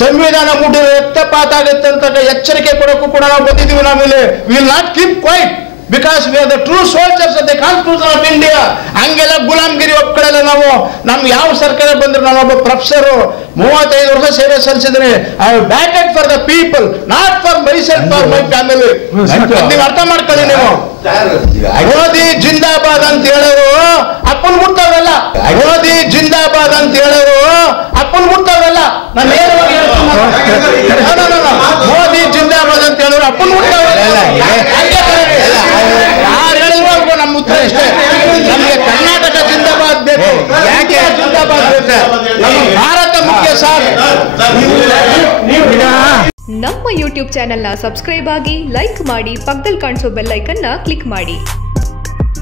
ಸಂವಿಧಾನ ಮುಟ್ಟಿದ ರಕ್ತಪಾತ ಆಗುತ್ತೆ ಅಂತ ಎಚ್ಚರಿಕೆ ಕೊಡೋಕ್ಕೂ ಕೂಡ ನಾವು ಬಂದಿದ್ದೀವಿ. ನಾವಿಲ್ಲಿ will not keep quiet because we are the true soldiers of the constitution of India. ಹಂಗೆಲ್ಲ ಗುಲಾಮ್ಗಿರಿ ಒಪ್ಕೊಳ್ಳಲ್ಲ ನಾವು. ನಮ್ಗೆ ಯಾವ ಸರ್ಕಾರ ಬಂದ್ರು, ನಾನೊಬ್ಬ ಪ್ರೊಫೆಸರು 35 ವರ್ಷ ಸೇವೆ ಸಲ್ಲಿಸಿದ್ರೆ I have batted for the people, not for myself, for my family. ನೀವು ಅರ್ಥ ಮಾಡ್ಕೊಳ್ಳಿ. ನೀವು ಮೋದಿ ಜಿಂದಾಬಾದ್ ಅಂತ ಹೇಳೋರು ಅಪ್ಪನ್ ಬಿಡ್ತಾವ್ರಲ್ಲ, ಮೋದಿ ಜಿಂದಾಬಾದ್ ಅಂತ ಹೇಳೋರು ಅಪ್ಪನ್ ಬಿಡ್ತಾವ್ರಲ್ಲ. ನಾನು ನೇರವಾಗಿ ಮೋದಿ ಜಿಂದಾಬಾದ್ ಅಂತ ಹೇಳೋರು ಅಪ್ಪನ್ ಬಿಡ್ತಾವ್ರಲ್ಲ. ಯಾರು ಹೇಳಿದ್ರು ನಮ್ಮ ಉತ್ತರ ಇಷ್ಟೇ, ನಮಗೆ ಕರ್ನಾಟಕ ಜಿಂದಾಬಾದ್ ಬೇಕು. ಯಾಕೆ ಜಿಂದಾಬಾದ್ ಬೇಕು? ನಮ್ಮ ಭಾರತ ಮುಖ್ಯ ಸಾರ್. ನಮ್ಮ ಯೂಟ್ಯೂಬ್ ಚಾನೆಲ್ನ ಸಬ್ಸ್ಕ್ರೈಬ್ ಆಗಿ, ಲೈಕ್ ಮಾಡಿ, ಪಕ್ಕದಲ್ಲಿ ಕಾಣಿಸೋ ಬೆಲ್ ಐಕನ್ನ ಕ್ಲಿಕ್ ಮಾಡಿ.